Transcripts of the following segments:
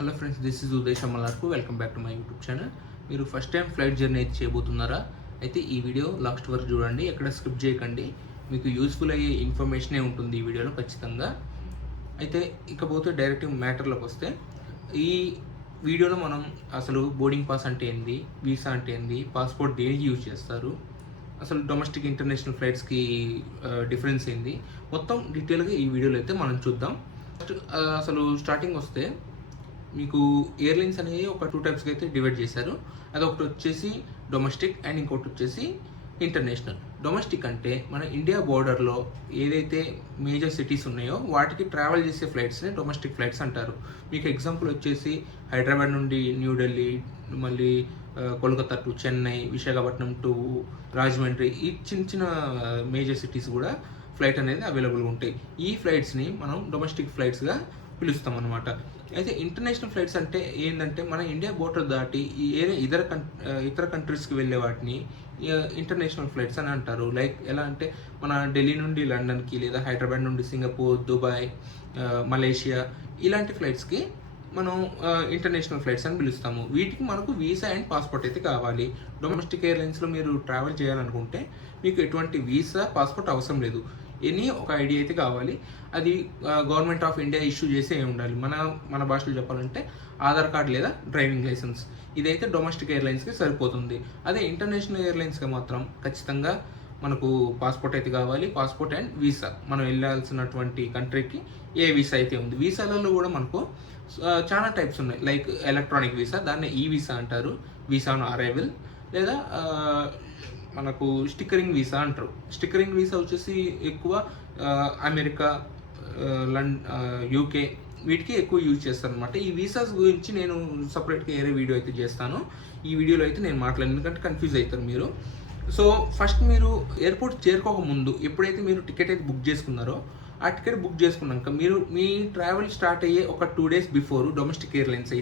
Hello friends, this is Uday షమలార్కు. Welcome back to my YouTube channel. మీరు first time flight journey అయితే చేయబోతున్నారా? అయితే ఈ వీడియో లాస్ట్ వరకు చూడండి, ఎక్కడ స్కిప్ చేయకండి. మీకు యూస్ఫుల్ అయ్యే ఇన్ఫర్మేషనే ఉంటుంది ఈ వీడియోలో ఖచ్చితంగా. అయితే ఇకపోతే డైరెక్ట్ మ్యాటర్లోకి వస్తే, ఈ వీడియోలో మనం అసలు బోర్డింగ్ పాస్ అంటే ఏంది, వీసా అంటే ఏంది, పాస్పోర్ట్ దేనికి యూజ్ చేస్తారు, అసలు డొమెస్టిక్ ఇంటర్నేషనల్ ఫ్లైట్స్కి డిఫరెన్స్ ఏంది, మొత్తం డీటెయిల్గా ఈ వీడియోలో అయితే మనం చూద్దాం. ఫస్ట్ అసలు స్టార్టింగ్ వస్తే, మీకు ఎయిర్లైన్స్ అనేవి ఒక 2 టైప్స్కి అయితే డివైడ్ చేశారు. అదొకటి వచ్చేసి డొమెస్టిక్ అండ్ ఇంకోటి వచ్చేసి ఇంటర్నేషనల్. డొమెస్టిక్ అంటే మన ఇండియా బోర్డర్లో ఏదైతే మేజర్ సిటీస్ ఉన్నాయో వాటికి ట్రావెల్ చేసే ఫ్లైట్స్ని డొమెస్టిక్ ఫ్లైట్స్ అంటారు. మీకు ఎగ్జాంపుల్ వచ్చేసి హైదరాబాద్ నుండి న్యూఢిల్లీ, మళ్ళీ కోల్కతా టు చెన్నై, విశాఖపట్నం టు రాజమండ్రి, ఈ చిన్న చిన్న మేజర్ సిటీస్ కూడా ఫ్లైట్ అనేది అవైలబుల్గా ఉంటాయి. ఈ ఫ్లైట్స్ని మనం డొమెస్టిక్ ఫ్లైట్స్గా పిలుస్తాం అనమాట. అయితే ఇంటర్నేషనల్ ఫ్లైట్స్ అంటే ఏంటంటే, మన ఇండియా బోర్డర్ దాటి ఇతర కంట్రీస్కి వెళ్ళే వాటిని ఇంటర్నేషనల్ ఫ్లైట్స్ అని అంటారు. లైక్ ఎలా అంటే, మన ఢిల్లీ నుండి లండన్కి, లేదా హైదరాబాద్ నుండి సింగపూర్, దుబాయ్, మలేషియా, ఇలాంటి ఫ్లైట్స్కి మనం ఇంటర్నేషనల్ ఫ్లైట్స్ అని పిలుస్తాము. వీటికి మనకు వీసా అండ్ పాస్పోర్ట్ అయితే కావాలి. డొమెస్టిక్ ఎయిర్లైన్స్లో మీరు ట్రావెల్ చేయాలనుకుంటే మీకు ఎటువంటి వీసా, పాస్పోర్ట్ అవసరం లేదు. ఒక ఐడి అయితే కావాలి. అది గవర్నమెంట్ ఆఫ్ ఇండియా ఇష్యూ చేసే ఉండాలి. మన భాషలో చెప్పాలంటే ఆధార్ కార్డ్ లేదా డ్రైవింగ్ లైసెన్స్. ఇదైతే డొమెస్టిక్ ఎయిర్లైన్స్కి సరిపోతుంది. అదే ఇంటర్నేషనల్ ఎయిర్లైన్స్కి మాత్రం ఖచ్చితంగా మనకు పాస్పోర్ట్ అయితే కావాలి. పాస్పోర్ట్ అండ్ వీసా, మనం వెళ్ళాల్సినటువంటి కంట్రీకి ఏ వీసా అయితే ఉంది. వీసాలలో కూడా మనకు చాలా టైప్స్ ఉన్నాయి. లైక్ ఎలక్ట్రానిక్ వీసా, దాన్ని ఈ వీసా అంటారు, వీసా ఆన్ అరైవల్, లేదా మనకు స్టిక్కరింగ్ వీసా అంటారు. స్టిక్కరింగ్ వీసా వచ్చేసి ఎక్కువ అమెరికా, యూకే, వీటికి ఎక్కువ యూజ్ చేస్తాను అనమాట. ఈ వీసాస్ గురించి నేను సపరేట్గా వేరే వీడియో అయితే చేస్తాను. ఈ వీడియోలో అయితే నేను మాట్లాడను, ఎందుకంటే కన్ఫ్యూజ్ అవుతారు మీరు. సో ఫస్ట్ మీరు ఎయిర్పోర్ట్ చేరుకోక ముందు ఎప్పుడైతే మీరు టికెట్ అయితే బుక్ చేసుకున్నారో, ఆ టికెట్ బుక్ చేసుకున్నాక మీరు మీ ట్రావెల్ స్టార్ట్ అయ్యే ఒక 2 డేస్ బిఫోర్, డొమెస్టిక్ ఎయిర్లైన్స్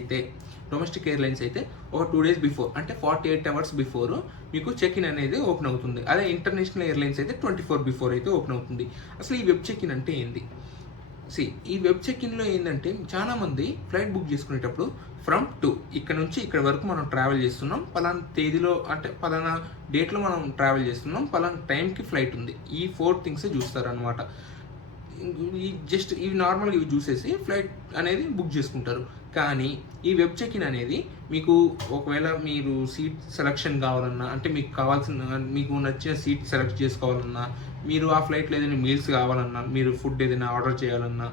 అయితే ఒక 2 డేస్ బిఫోర్, అంటే 48 అవర్స్ బిఫోర్ మీకు చెక్ ఇన్ అనేది ఓపెన్ అవుతుంది. అదే ఇంటర్నేషనల్ ఎయిర్లైన్స్ అయితే 24 బిఫోర్ అయితే ఓపెన్ అవుతుంది. అసలు ఈ వెబ్ చెక్ ఇన్ అంటే ఏంది? ఈ వెబ్ చెక్ ఇన్లో ఏంటంటే, చాలామంది ఫ్లైట్ బుక్ చేసుకునేటప్పుడు ఫ్రమ్ టు, ఇక్కడ నుంచి ఇక్కడ వరకు మనం ట్రావెల్ చేస్తున్నాం, పలానా తేదీలో, అంటే పలానా డేట్లో మనం ట్రావెల్ చేస్తున్నాం, పలానా టైంకి ఫ్లైట్ ఉంది, ఈ 4 థింగ్స్ చూస్తారనమాట. ఇవి నార్మల్గా ఇవి చూసేసి ఫ్లైట్ అనేది బుక్ చేసుకుంటారు. కానీ ఈ వెబ్ చెక్ ఇన్ అనేది మీకు ఒకవేళ మీరు సీట్ సెలక్షన్ కావాలన్నా, అంటే మీకు నచ్చిన సీట్ సెలెక్ట్ చేసుకోవాలన్నా, మీరు ఆ ఫ్లైట్లో ఏదైనా మీల్స్ కావాలన్నా, మీరు ఫుడ్ ఏదైనా ఆర్డర్ చేయాలన్నా,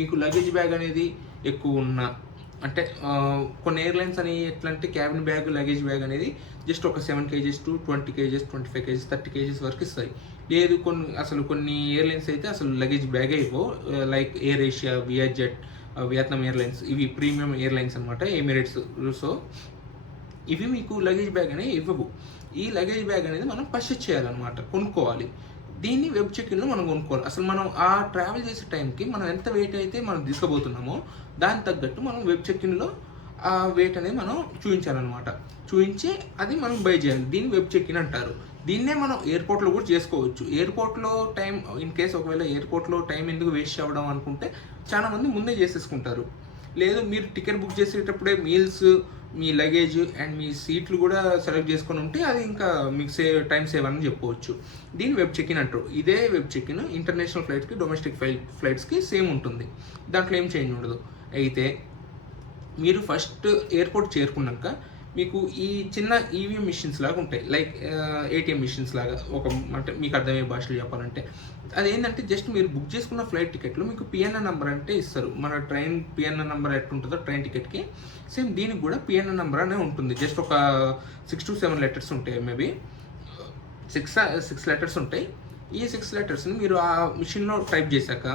మీకు లగేజ్ బ్యాగ్ అనేది ఎక్కువ ఉన్నా, అంటే కొన్ని ఎయిర్లైన్స్ అని ఎట్లా అంటే, క్యాబిన్ బ్యాగ్, లగేజ్ బ్యాగ్ అనేది జస్ట్ ఒక 7 kgs to 20 kgs, 25 kgs, 30 kgs వరకు ఇస్తాయి. లేదు కొన్ని ఎయిర్లైన్స్ అయితే అసలు లగేజ్ బ్యాగే ఇవ్వవు. Like Air Asia, VietJet, Vietnam Airlines, ఇవి ప్రీమియం ఎయిర్లైన్స్ అనమాట, ఎమిరేట్స్. సో ఇవి మీకు లగేజ్ బ్యాగ్ అనేది ఇవ్వవు. ఈ లగేజ్ బ్యాగ్ అనేది మనం పర్చేస్ చేయాలన్నమాట, కొనుక్కోవాలి. దీన్ని వెబ్ చెక్ ఇన్లో మనం కొనుక్కోవాలి. అసలు మనం ఆ ట్రావెల్ చేసే టైంకి మనం ఎంత వెయిట్ అయితే మనం తీసుకోబోతున్నామో దానికి తగ్గట్టు మనం వెబ్ చెక్ ఇన్లో ఆ వెయిట్ అనేది మనం చూపించాలన్నమాట. చూపించి అది మనం బై చేయాలి. దీన్ని వెబ్ చెక్ ఇన్ అంటారు. దీన్నే మనం ఎయిర్పోర్ట్లో కూడా చేసుకోవచ్చు. ఎయిర్పోర్ట్లో టైం, ఇన్ కేస్ ఒకవేళ ఎయిర్పోర్ట్లో టైం ఎందుకు వేస్ట్ అవ్వడం అనుకుంటే, చాలా మంది ముందే చేసేసుకుంటారు. లేదు, మీరు టికెట్ బుక్ చేసేటప్పుడే మీల్స్, మీ లగేజ్ అండ్ మీ సీట్లు కూడా సెలెక్ట్ చేసుకొని ఉంటే అది ఇంకా మీకు టైం సేవ్ అని చెప్పవచ్చు. దీన్ని వెబ్ చెక్ ఇన్ అంటారు. ఇదే వెబ్ చెక్ ఇన్ ఇంటర్నేషనల్ ఫ్లైట్కి, డొమెస్టిక్ ఫ్లైట్స్కి సేమ్ ఉంటుంది. దాంట్లో ఏం చేంజ్ ఉండదు. అయితే మీరు ఫస్ట్ ఎయిర్పోర్ట్ చేరుకున్నాక మీకు ఈ చిన్న ఈవీఎం మిషన్స్ లాగా ఉంటాయి. లైక్ ఏటీఎం మిషన్స్ లాగా, అంటే మీకు అర్థమయ్యే భాషలో చెప్పాలంటే, అదేంటంటే జస్ట్ మీరు బుక్ చేసుకున్న ఫ్లైట్ టికెట్లో మీకు పిఎన్ఆర్ నెంబర్ అంటే ఇస్తారు. మన ట్రైన్ పిఎన్ఆర్ నెంబర్ ఎట్టుంటుందో ట్రైన్ టికెట్కి, సేమ్ దీనికి కూడా పిఎన్ఆర్ నెంబర్ అనే ఉంటుంది. జస్ట్ ఒక 6 to 7 లెటర్స్ ఉంటాయి, మేబీ 6 లెటర్స్ ఉంటాయి. ఈ 6 లెటర్స్ని మీరు ఆ మిషన్లో టైప్ చేశాక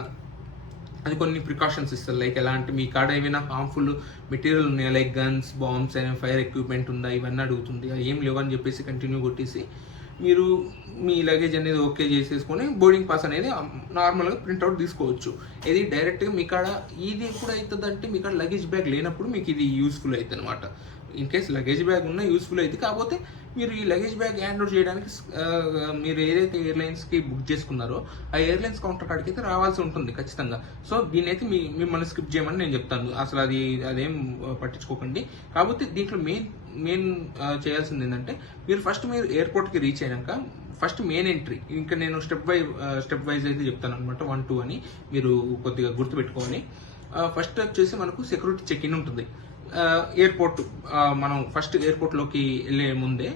అది కొన్ని ప్రికాషన్స్ ఇస్తారు. లైక్ ఎలా అంటే, మీ కాడ ఏమైనా హార్మ్ఫుల్ మెటీరియల్ ఉన్నాయా, లైక్ గన్స్, బాంబ్స్, అయినా ఫైర్ ఎక్విప్మెంట్ ఉందా, ఇవన్నీ అడుగుతుంది. అది ఏం లేవని చెప్పేసి కంటిన్యూ కొట్టేసి మీరు మీ లగేజ్ అనేది ఓకే చేసేసుకొని బోర్డింగ్ పాస్ అనేది నార్మల్గా ప్రింట్అవుట్ తీసుకోవచ్చు. ఇది డైరెక్ట్గా మీ కాడ ఇది ఎప్పుడు అవుతుంది అంటే, మీ కాడ లగేజ్ బ్యాగ్ లేనప్పుడు మీకు ఇది యూస్ఫుల్ అవుతుంది అనమాట. ఇన్ కేస్ లగేజ్ బ్యాగ్ ఉన్నా యూస్ఫుల్ అవుతుంది. కాకపోతే మీరు ఈ లగేజ్ బ్యాగ్ హ్యాండ్ ఓవర్ చేయడానికి మీరు ఏదైతే ఎయిర్లైన్స్కి బుక్ చేసుకున్నారో ఆ ఎయిర్లైన్స్ కౌంటర్ కాడికి అయితే రావాల్సి ఉంటుంది ఖచ్చితంగా. సో దీని అయితే మిమ్మల్ని స్కిప్ చేయమని నేను చెప్తాను. అసలు అదేం పట్టించుకోకండి. కాకపోతే దీంట్లో మెయిన్ చేయాల్సింది ఏంటంటే మీరు ఎయిర్పోర్ట్కి రీచ్ అయినాక ఫస్ట్ మెయిన్ ఎంట్రీ, ఇంకా నేను స్టెప్ వైజ్ అయితే చెప్తాను అనమాట, 1, 2 అని మీరు కొద్దిగా గుర్తుపెట్టుకోవాలి. ఫస్ట్ వచ్చేసి మనకు సెక్యూరిటీ చెక్ ఇన్ ఉంటుంది. ఎయిర్పోర్ట్ మనం ఫస్ట్ ఎయిర్పోర్ట్లోకి వెళ్ళే ముందే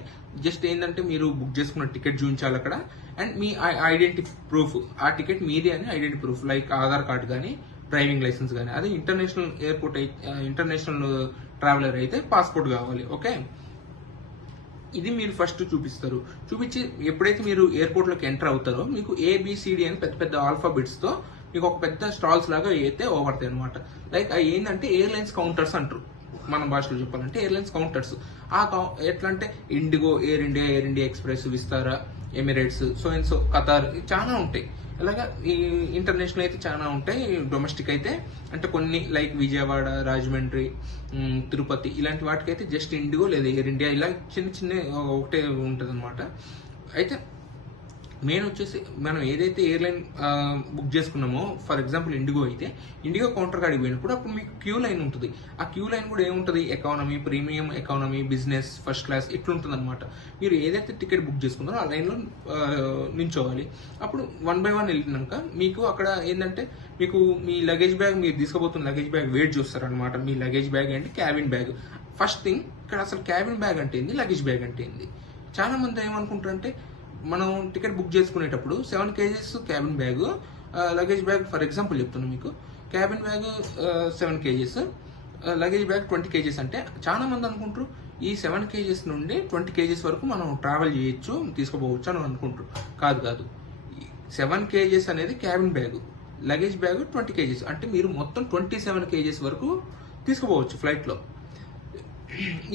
జస్ట్ ఏంటంటే మీరు బుక్ చేసుకున్న టికెట్ చూపించాలి అక్కడ. అండ్ మీ ఐడెంటిటీ ప్రూఫ్, ఆ టికెట్ మీదే అని identity proof like Aadhaar card కానీ డ్రైవింగ్ లైసెన్స్ కానీ. అదే ఇంటర్నేషనల్ ట్రావెలర్ అయితే పాస్పోర్ట్ కావాలి. ఓకే, ఇది మీరు ఫస్ట్ చూపించి ఎప్పుడైతే మీరు ఎయిర్పోర్ట్లోకి ఎంటర్ అవుతారో మీకు ABCD అని పెద్ద పెద్ద ఆల్ఫాబెట్స్తో మీకు ఒక పెద్ద స్టాల్స్ లాగా అయితే ఓవర్తాయి అనమాట. లైక్ అవి ఏంటంటే ఎయిర్లైన్స్ కౌంటర్స్ అంటారు మన భాషలో చెప్పాలంటే. ఎయిర్లైన్స్ కౌంటర్స్ ఎట్లా అంటే IndiGo, air India express, Vistara, Emirates, so Qatar, చాలా ఉంటాయి. అలాగా ఈ ఇంటర్నేషనల్ అయితే చాలా ఉంటాయి. డొమెస్టిక్ అయితే అంటే కొన్ని లైక్ విజయవాడ, రాజమండ్రి, తిరుపతి ఇలాంటి వాటికైతే జస్ట్ ఇండిగో లేదా ఎయిర్ ఇండియా ఇలా చిన్న ఒకటే ఉంటుంది అనమాట. అయితే మెయిన్ వచ్చేసి మనం ఏదైతే ఎయిర్లైన్ బుక్ చేసుకున్నామో, ఫర్ ఎగ్జాంపుల్ ఇండిగో అయితే ఇండిగో కౌంటర్ కాడికి పోయినప్పుడు అప్పుడు మీకు క్యూ లైన్ ఉంటుంది. ఆ క్యూ లైన్ కూడా ఏముంటుంది, economy, premium economy, business, first class ఇట్లుంటుంది అనమాట. మీరు ఏదైతే టికెట్ బుక్ చేసుకున్నారో ఆ లైన్లో నించోవాలి. అప్పుడు 1 by 1 వెళ్ళినాక మీకు అక్కడ ఏంటంటే మీకు మీ లగేజ్ బ్యాగ్, మీరు తీసుకుపోతున్న లగేజ్ బ్యాగ్ వెయిట్ చూస్తారనమాట. మీ లగేజ్ బ్యాగ్ అంటే క్యాబిన్ బ్యాగ్. ఫస్ట్ థింగ్ ఇక్కడ అసలు క్యాబిన్ బ్యాగ్ అంటే ఏంది, లగేజ్ బ్యాగ్ అంటే ఏంది. చాలా మంది ఏమనుకుంటారంటే మనం టికెట్ బుక్ చేసుకునేటప్పుడు 7 kgs cabin bag, luggage bag for example చెప్తున్నాను మీకు, cabin bag 7 kgs, luggage bag 20 kgs అంటే చాలా మంది అనుకుంటారు ఈ 7 kgs నుండి 20 kgs వరకు మనం ట్రావెల్ చేయొచ్చు, తీసుకుపోవచ్చు అని అనుకుంటారు. కాదు, 7 kgs అనేది cabin bag, luggage bag 20 kgs అంటే మీరు మొత్తం 27 kgs వరకు తీసుకుపోవచ్చు ఫ్లైట్లో.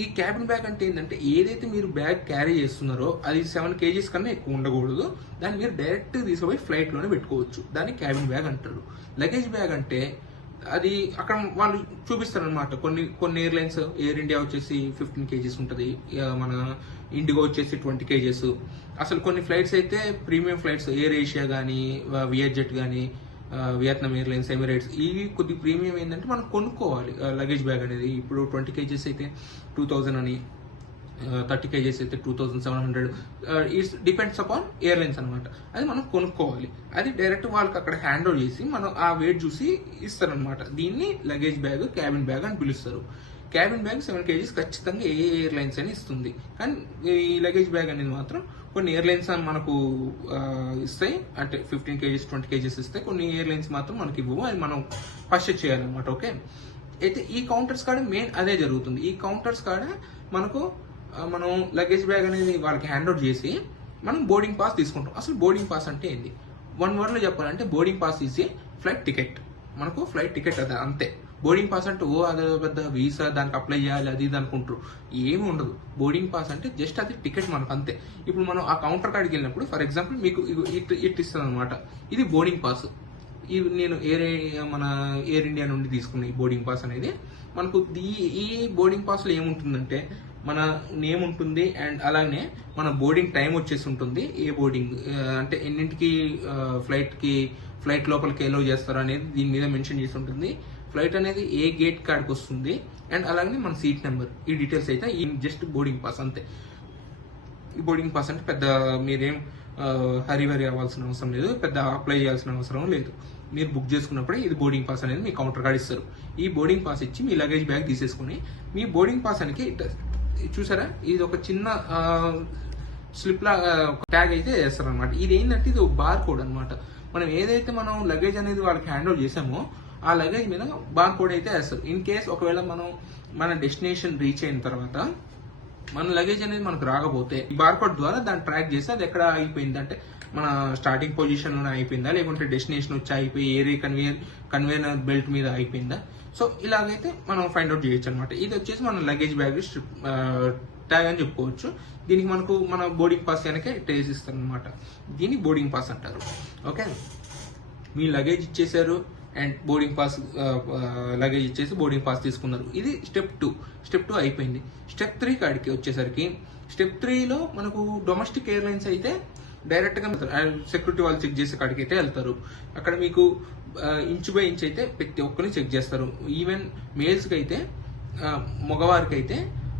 ఈ క్యాబిన్ బ్యాగ్ అంటే ఏంటంటే ఏదైతే మీరు బ్యాగ్ క్యారీ చేస్తున్నారో అది 7 kgs కన్నా ఎక్కువ ఉండకూడదు. దాన్ని మీరు డైరెక్ట్ తీసుకుపోయి ఫ్లైట్లోనే పెట్టుకోవచ్చు. దాన్ని క్యాబిన్ బ్యాగ్ అంటారు. లగేజ్ బ్యాగ్ అంటే అది అక్కడ వాళ్ళు చూపిస్తారు అనమాట. కొన్ని ఎయిర్లైన్స్, ఎయిర్ ఇండియా వచ్చేసి 15 kgs ఉంటుంది, మన ఇండిగో వచ్చేసి 20 kgs. అసలు కొన్ని ఫ్లైట్స్ అయితే ప్రీమియం ఫ్లైట్స్, ఎయిర్ ఏషియా కానీ, వియర్జెట్ కానీ, వియత్నాం ఎయిర్లైన్స్, ఎమిరేట్స్, ఇవి కొద్ది ప్రీమియం ఏంటంటే మనం కొనుక్కోవాలి లగేజ్ బ్యాగ్ అనేది. ఇప్పుడు 20 kgs అయితే 2000 అని, 30 kgs అయితే 2700. ఇట్స్ డిపెండ్స్ అపాన్ ఎయిర్లైన్స్ అనమాట. అది మనం కొనుక్కోవాలి. అది డైరెక్ట్ వాళ్ళకి అక్కడ హ్యాండ్ ఓవర్ చేసి మనం ఆ వెయిట్ చూసి ఇస్తారనమాట. దీన్ని లగేజ్ బ్యాగ్, క్యాబిన్ బ్యాగ్ అని పిలుస్తారు. క్యాబిన్ బ్యాగ్ 7 kgs ఖచ్చితంగా ఏ ఎయిర్లైన్స్ అని ఇస్తుంది. కానీ ఈ లగేజ్ బ్యాగ్ అనేది మాత్రం కొన్ని ఎయిర్లైన్స్ మనకు ఇస్తాయి, అంటే 15 kgs 20 kgs ఇస్తాయి. కొన్ని ఎయిర్లైన్స్ మాత్రం మనకి ఇవ్వవు, అది మనం పర్చేజ్ చేయాలన్నమాట. ఓకే, అయితే ఈ కౌంటర్స్ కాడ మెయిన్ అదే జరుగుతుంది. ఈ కౌంటర్స్ కాడ మనం లగేజ్ బ్యాగ్ అనేది వాళ్ళకి హ్యాండ్ ఓవర్ చేసి మనం బోర్డింగ్ పాస్ తీసుకుంటాం. అసలు బోర్డింగ్ పాస్ అంటే ఏంది, 1 word లో చెప్పాలంటే boarding pass is a flight ticket. మనకు ఫ్లైట్ టికెట్ అదే, అంతే. బోర్డింగ్ పాస్ అంటే అదే పెద్ద వీసా, దానికి అప్లై చేయాలి అది ఇది అనుకుంటారు, ఏమి ఉండదు. బోర్డింగ్ పాస్ అంటే జస్ట్ అది టికెట్ మనకు, అంతే. ఇప్పుడు మనం ఆ కౌంటర్ కాడికి వెళ్ళినప్పుడు ఫర్ ఎగ్జాంపుల్ మీకు ఇట్ ఇస్తుంది అనమాట, ఇది బోర్డింగ్ పాస్. ఇది నేను మన ఎయిర్ ఇండియా నుండి తీసుకున్న ఈ బోర్డింగ్ పాస్ అనేది మనకు. ఈ బోర్డింగ్ పాస్లో ఏముంటుందంటే మన నేమ్ ఉంటుంది, అండ్ అలానే మన బోర్డింగ్ టైం వచ్చేసి ఉంటుంది. ఏ బోర్డింగ్ అంటే ఎన్నింటికి ఫ్లైట్ లోపలికి ఎలో చేస్తారు అనేది దీని మీద మెన్షన్ చేసి ఉంటుంది. ఫ్లైట్ అనేది ఏ గేట్ కాడికి వస్తుంది, అండ్ అలాగే మన సీట్ నెంబర్, ఈ డీటెయిల్స్ అయితే ఈ జస్ట్ బోర్డింగ్ పాస్ అంతే. ఈ బోర్డింగ్ పాస్ అంటే పెద్ద మీరేం హరివరి అవ్వాల్సిన అవసరం లేదు, పెద్ద అప్లై చేయాల్సిన అవసరం లేదు. మీరు బుక్ చేసుకున్నప్పుడే ఇది బోర్డింగ్ పాస్ అనేది మీ కౌంటర్ కార్డ్ ఇస్తారు. ఈ బోర్డింగ్ పాస్ ఇచ్చి మీ లగేజ్ బ్యాగ్ తీసేసుకుని మీ బోర్డింగ్ పాస్ అనేది చూసారా, ఇది ఒక చిన్న స్లిప్ లా ట్యాగ్ అయితే వేస్తారు అనమాట. ఇది ఏంటంటే ఇది ఒక బార్ కోడ్ అనమాట. మనం ఏదైతే మనం లగేజ్ అనేది వాళ్ళకి హ్యాండ్ ఓవర్ చేసామో ఆ లగేజ్ మీద బార్ కోడ్ అయితే వేస్తారు. ఇన్ కేస్ ఒకవేళ మనం మన డెస్టినేషన్ రీచ్ అయిన తర్వాత మన లగేజ్ అనేది మనకు రాకపోతే ఈ బార్ కోడ్ ద్వారా దాన్ని ట్రాక్ చేస్తే అది ఎక్కడ అయిపోయింది అంటే మన స్టార్టింగ్ పొజిషన్ లోనే అయిపోయిందా, లేకుంటే డెస్టినేషన్ వచ్చి అయిపోయి ఏరియా కన్వేయర్ బెల్ట్ మీద అయిపోయిందా. సో ఇలాగైతే మనం ఫైండ్ అవుట్ చేయొచ్చు అనమాట. ఇది వచ్చేసి మన లగేజ్ బ్యాగ్ ట్యాగ్ అని చెప్పుకోవచ్చు. దీనికి మనకు మన బోర్డింగ్ పాస్ కనుక టేజ్ ఇస్తారు అనమాట. దీన్ని బోర్డింగ్ పాస్ అంటారు. ఓకే, మీ లగేజ్ ఇచ్చేసారు అండ్ బోర్డింగ్ పాస్ లగేజ్ ఇచ్చేసి బోర్డింగ్ పాస్ తీసుకున్నారు. ఇది స్టెప్ 2 అయిపోయింది. స్టెప్ 3 కాడికి వచ్చేసరికి స్టెప్ 3లో మనకు డొమెస్టిక్ ఎయిర్లైన్స్ అయితే డైరెక్ట్గా సెక్యూరిటీ వాళ్ళు చెక్ చేసే కాడికి అయితే వెళ్తారు. అక్కడ మీకు ఇంచు బై ఇంచ్ అయితే ప్రతి ఒక్కరిని చెక్ చేస్తారు. ఈవెన్ మేల్స్కి అయితే మగవారికి అయితే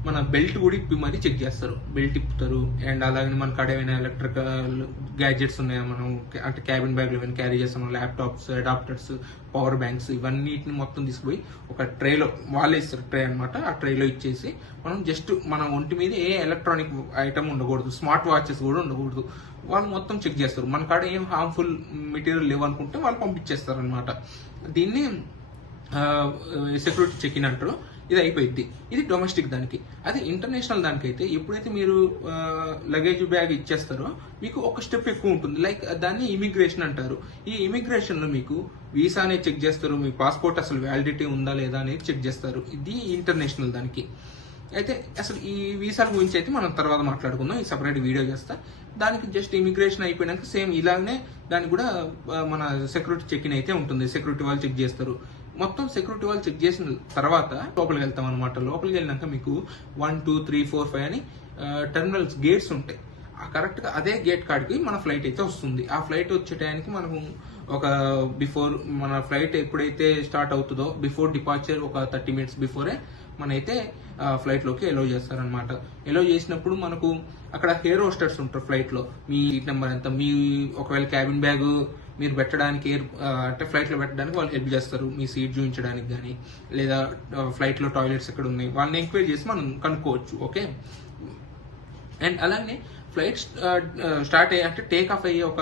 మన బెల్ట్ కూడా ఇప్పి మరీ చెక్ చేస్తారు, బెల్ట్ ఇప్పుతారు. అండ్ అలాగే మన కాడ ఏమైనా ఎలక్ట్రికల్ గ్యాడ్జెట్స్ ఉన్నాయా, మనం అంటే క్యాబిన్ బ్యాగ్లో ఏమైనా క్యారీ చేస్తాం, ల్యాప్టాప్స్, అడాప్టర్స్, పవర్ బ్యాంక్స్, ఇవన్నిటిని మొత్తం తీసుకుపోయి ఒక ట్రేలో వాళ్ళే ఇస్తారు, ట్రే అనమాట. ఆ ట్రేలో ఇచ్చేసి మనం జస్ట్ మన ఒంటి మీద ఏ ఎలక్ట్రానిక్ ఐటమ్ ఉండకూడదు, స్మార్ట్ వాచెస్ కూడా ఉండకూడదు. వాళ్ళు మొత్తం చెక్ చేస్తారు. మన కాడ ఏం హార్మ్ఫుల్ మెటీరియల్ లేవనుకుంటే వాళ్ళు పంపించేస్తారు అనమాట. దీన్ని సెక్యూరిటీ చెక్ ఇన్ అంటారు. ఇది అయిపోయింది. ఇది డొమెస్టిక్ దానికి. అది ఇంటర్నేషనల్ దానికైతే ఎప్పుడైతే మీరు లగేజ్ బ్యాగ్ ఇచ్చేస్తారో మీకు ఒక స్టెప్ ఎక్కువ ఉంటుంది. లైక్ దాన్ని ఇమిగ్రేషన్ అంటారు. ఈ ఇమిగ్రేషన్ లో మీకు వీసా అనేది చెక్ చేస్తారు, మీ పాస్పోర్ట్ అసలు వ్యాలిడిటీ ఉందా లేదా అనేది చెక్ చేస్తారు. ఇది ఇంటర్నేషనల్ దానికి. అయితే అసలు ఈ వీసాల గురించి అయితే మనం తర్వాత మాట్లాడుకుందాం, ఈ సపరేట్ వీడియో చేస్తా. దానికి జస్ట్ ఇమిగ్రేషన్ అయిపోయినాక సేమ్ ఇలాగనే దానికి కూడా మన సెక్యూరిటీ చెక్ ఇన్ అయితే ఉంటుంది. సెక్యూరిటీ వాళ్ళు చెక్ చేస్తారు. మొత్తం సెక్యూరిటీ వాళ్ళు చెక్ చేసిన తర్వాత లోపలికి వెళ్తాం అనమాట. లోపలికి వెళ్ళినాక మీకు 1, 2, 3, 4, 5 అని టెర్మినల్స్ గేట్స్ ఉంటాయి. కరెక్ట్గా అదే గేట్ కాడికి మన ఫ్లైట్ అయితే వస్తుంది. ఆ ఫ్లైట్ వచ్చే టైంకి మనము ఒక బిఫోర్ మన ఫ్లైట్ ఎప్పుడైతే స్టార్ట్ అవుతుందో బిఫోర్ డిపార్చర్ ఒక 30 minutes బిఫోరే మనైతే ఫ్లైట్లోకి ఎలో చేస్తారనమాట. ఎలో చేసినప్పుడు మనకు అక్కడ హెయిర్ హోస్టర్స్ ఉంటారు ఫ్లైట్లో. మీ సీట్ నెంబర్ ఎంత, మీ ఒకవేళ క్యాబిన్ బ్యాగ్ మీరు పెట్టడానికి అంటే ఫ్లైట్లో పెట్టడానికి వాళ్ళు హెల్ప్ చేస్తారు, మీ సీట్ చూపించడానికి కానీ, లేదా ఫ్లైట్లో టాయిలెట్స్ ఎక్కడ ఉన్నాయి వాళ్ళని ఎంక్వైరీ చేసి మనం కనుక్కోవచ్చు. ఓకే. అండ్ అలానే ఫ్లైట్ స్టార్ట్ అయ్యి అంటే టేక్ ఆఫ్ అయ్యే ఒక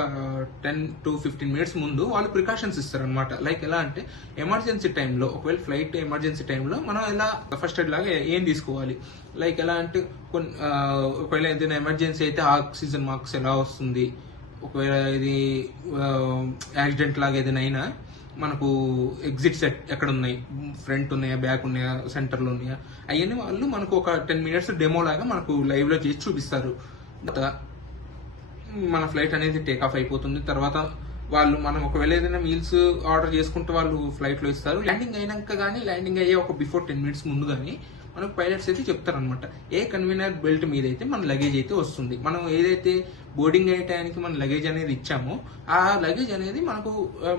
10 to 15 minutes ముందు వాళ్ళు ప్రికాషన్స్ ఇస్తారనమాట. లైక్ ఎలా అంటే ఎమర్జెన్సీ టైంలో, ఒకవేళ ఫ్లైట్ ఎమర్జెన్సీ టైంలో మనం ఎలా ఫస్ట్ ఎయిడ్ లాగా ఏం తీసుకోవాలి. లైక్ ఎలా అంటే ఒకవేళ ఏదైనా ఎమర్జెన్సీ అయితే ఆక్సిజన్ మాస్క్ ఎలా వస్తుంది, ఒకవేళ ఇది యాక్సిడెంట్ లాగా ఏదైనా అయినా మనకు ఎగ్జిట్స్ ఎక్కడ ఉన్నాయి, ఫ్రంట్ ఉన్నాయా, బ్యాక్ ఉన్నాయా, సెంటర్లో ఉన్నాయా, అవన్నీ వాళ్ళు మనకు ఒక 10 minutes డెమో లాగా మనకు లైవ్లో చేసి చూపిస్తారు. మన ఫ్లైట్ అనేది టేక్ ఆఫ్ అయిపోతుంది. తర్వాత వాళ్ళు మనం ఒకవేళ ఏదైనా మీల్స్ ఆర్డర్ చేసుకుంటే వాళ్ళు ఫ్లైట్లో ఇస్తారు. ల్యాండింగ్ అయినాక కానీ, ల్యాండింగ్ అయ్యే ఒక బిఫోర్ 10 minutes ముందు కానీ మనకు పైలట్స్ అయితే చెప్తారనమాట ఏ కన్వీనర్ బెల్ట్ మీద అయితే మన లగేజ్ అయితే వస్తుంది. మనం ఏదైతే బోర్డింగ్ అయ్యే టైంకి మన లగేజ్ అనేది ఇచ్చామో ఆ లగేజ్ అనేది మనకు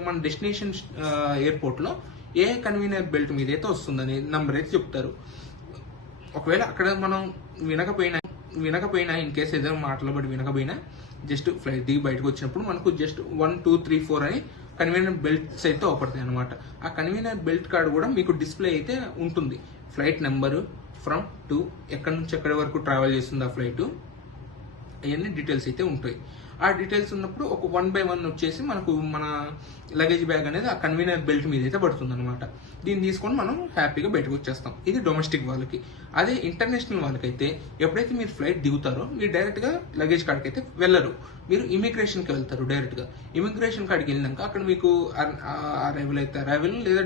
మన డెస్టినేషన్ ఎయిర్పోర్ట్లో ఏ కన్వీనర్ బెల్ట్ మీద అయితే వస్తుందని నంబర్ అయితే చెప్తారు. ఒకవేళ అక్కడ మనం వినకపోయినా ఇన్ కేసు ఏదైనా మాట్లాడబడి వినకపోయినా జస్ట్ ఫ్లైట్ దిగి బయటకు వచ్చినప్పుడు మనకు జస్ట్ 1, 2, 3, 4 అని కన్వీనర్ బెల్ట్స్ అయితే అవపడతాయి అనమాట. ఆ కన్వీనర్ బెల్ట్ కార్డు కూడా మీకు డిస్ప్లే అయితే ఉంటుంది. ఫ్లైట్ నెంబరు, ఫ్రమ్ టు, ఎక్కడి నుంచి ఎక్కడి వరకు ట్రావెల్ చేస్తుంది ఆ ఫ్లైట్, అవన్నీ డీటెయిల్స్ అయితే ఉంటాయి. ఆ డీటెయిల్స్ ఉన్నప్పుడు ఒక 1 by 1 వచ్చేసి మనకు మన లగేజ్ బ్యాగ్ అనేది ఆ కన్వీనర్ బెల్ట్ మీద అయితే పడుతుంది అనమాట. దీన్ని తీసుకొని మనం హ్యాపీగా బయటకు వచ్చేస్తాం. ఇది డొమెస్టిక్ వాళ్ళకి. అదే ఇంటర్నేషనల్ వాళ్ళకైతే ఎప్పుడైతే మీరు ఫ్లైట్ దిగుతారో మీరు డైరెక్ట్గా లగేజ్ కాడికి అయితే వెళ్ళరు, మీరు ఇమిగ్రేషన్కి వెళ్తారు. డైరెక్ట్గా ఇమిగ్రేషన్ కాడికి వెళ్ళినాక అక్కడ మీకు అరైవల్ అయితే అరైవల్, లేదా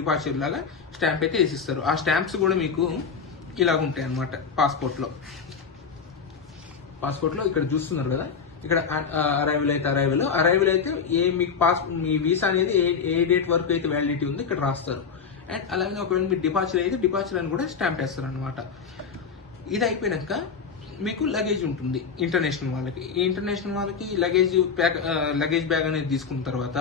డిపార్చర్ లాగా స్టాంప్ అయితే వేసిస్తారు. ఆ స్టాంప్స్ కూడా మీకు ఇలాగ ఉంటాయి అనమాట. పాస్పోర్ట్లో ఇక్కడ చూస్తున్నారు కదా, ఇక్కడ అరైవల్ అయితే మీకు మీ వీసా అనేది ఏ డేట్ వరకు అయితే వ్యాలిడిటీ ఉందో ఇక్కడ రాస్తారు. అండ్ అలాగే ఒకవేళ మీరు డిపార్చర్ అయితే డిపార్చర్ అని కూడా స్టాంప్ వేస్తారు అనమాట. ఇది అయిపోయినాక మీకు లగేజ్ ఉంటుంది ఇంటర్నేషనల్ వాళ్ళకి. ఈ ఇంటర్నేషనల్ వాళ్ళకి లగేజ్ బ్యాగ్ అనేది తీసుకున్న తర్వాత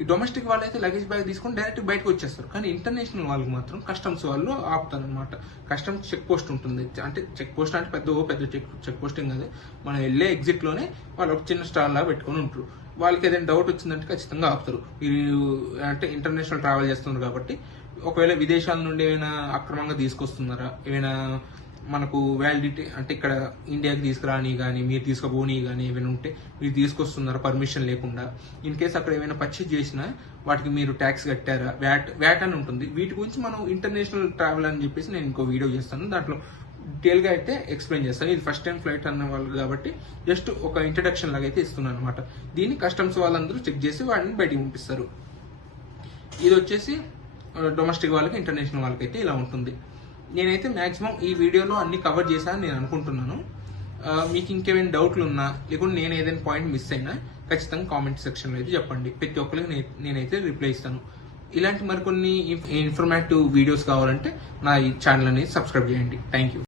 ఈ డొమెస్టిక్ వాళ్ళు అయితే లగేజ్ బ్యాగ్ తీసుకొని డైరెక్ట్ బయటకు వచ్చేస్తారు. కానీ ఇంటర్నేషనల్ వాళ్ళకి మాత్రం కస్టమ్స్ వాళ్ళు ఆపుతారు అనమాట. కస్టమ్స్ చెక్ పోస్ట్ ఉంటుంది. అంటే చెక్ పోస్ట్ అంటే పెద్ద చెక్ పోస్టింగ్ కాదు, మనం వెళ్ళే ఎగ్జిట్లోనే వాళ్ళు ఒక చిన్న స్టాల్ లాగా పెట్టుకొని ఉంటారు. వాళ్ళకి ఏదైనా డౌట్ వచ్చిందంటే ఖచ్చితంగా ఆపుతారు. మీరు అంటే ఇంటర్నేషనల్ ట్రావెల్ చేస్తున్నారు కాబట్టి ఒకవేళ విదేశాల నుండి ఏమైనా అక్రమంగా తీసుకొస్తున్నారా, ఏమైనా మనకు వ్యాలిడిటీ అంటే ఇక్కడ ఇండియాకి తీసుకురాని కానీ మీరు తీసుకుపోని కానీ ఏమైనా ఉంటే మీరు తీసుకొస్తున్నారా పర్మిషన్ లేకుండా, ఇన్ కేసు అక్కడ ఏమైనా పర్చేజ్ చేసినా వాటికి మీరు ట్యాక్స్ కట్టారా, వ్యాట్ అని ఉంటుంది. వీటి గురించి మనం ఇంటర్నేషనల్ ట్రావెల్ అని చెప్పేసి నేను ఇంకో వీడియో చేస్తాను, దాంట్లో డీటెయిల్గా అయితే ఎక్స్ప్లెయిన్ చేస్తాను. ఇది ఫస్ట్ టైం ఫ్లైట్ అన్న వాళ్ళు కాబట్టి జస్ట్ ఒక ఇంట్రడక్షన్ లాగా అయితే ఇస్తున్నాను అనమాట. దీన్ని కస్టమ్స్ వాళ్ళందరూ చెక్ చేసి వాటిని బయటికి పంపిస్తారు. ఇది వచ్చేసి డొమెస్టిక్ వాళ్ళకి, ఇంటర్నేషనల్ వాళ్ళకైతే ఇలా ఉంటుంది. నేనైతే మ్యాక్సిమం ఈ వీడియోలో అన్ని కవర్ చేశాను నేను అనుకుంటున్నాను. మీకు ఇంకేమైనా డౌట్లు ఉన్నా లేకుంటే నేను ఏదైనా పాయింట్ మిస్ అయినా ఖచ్చితంగా కామెంట్ సెక్షన్లో అయితే చెప్పండి. ప్రతి ఒక్కరికి నేనైతే రిప్లై ఇస్తాను. ఇలాంటి మరికొన్ని ఇన్ఫర్మేటివ్ వీడియోస్ కావాలంటే నా ఈ ఛానల్ అనేది సబ్స్క్రైబ్ చేయండి. Thank you.